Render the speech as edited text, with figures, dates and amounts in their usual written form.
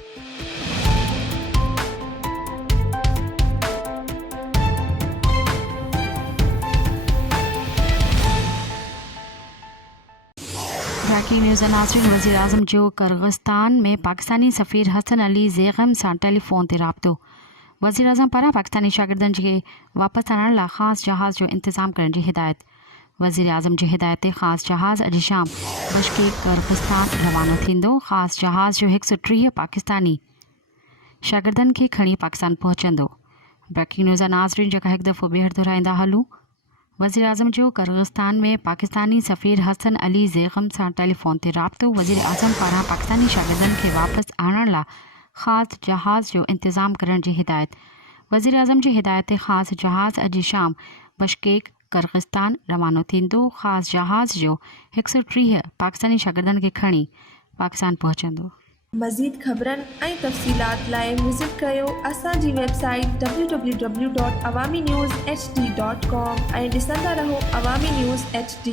Breaking news नाज़रीन। वज़ीर आज़म जो किर्गिस्तान में पाकिस्तानी सफ़ीर हसन अली ज़ेग़म सां टेलीफोन ते राब्तो। वज़ीर आज़म पारां पाकिस्तानी शागिर्दनि खे वापसि आणण लाइ ख़ासि जहाज़ जो इंतज़ाम करण जी हिदायत। वज़ीर आज़म जी हिदायत ते ख़ासि जहाज़ अॼु शाम बिश्केक किर्गिस्तान रवानो थींदो। ख़ासि जहाज़ जो 130 पाकिस्तानी शागिर्दनि खे खणी पाकिस्तान पहुचंदो। ब्रेकिंग न्यूज़ नाज़रीन जेका हिकु दफ़ो ॿीहर दोहराईंदा हलूं। वज़ीर आज़म जो किर्गिस्तान में पाकिस्तानी सफ़ीर हसन अली ज़ेग़म सां टेलीफोन ते राब्तो। वज़ीर आज़म पारां पाकिस्तानी शागिर्दनि खे वापसि आणण लाइ ख़ासि जहाज़ जो इंतज़ाम करण जी हिदायत। वज़ीर आज़म जी हिदायत ते ख़ासि जहाज़ अॼु शाम बिश्केक किर्गिस्तान रवानो थींदो। ख़ासि जहाज़ जो 130 पाकिस्तानी शागिर्दनि खे खणी पाकिस्तान पहुचंदो। मज़ीद ख़बरनि ऐं तफ़सीलात लाइ विज़िट कयो असांजी वेबसाइट www.awamiNewsHD.com ऐं ॾिसंदा रहो अवामी न्यूज़ HD।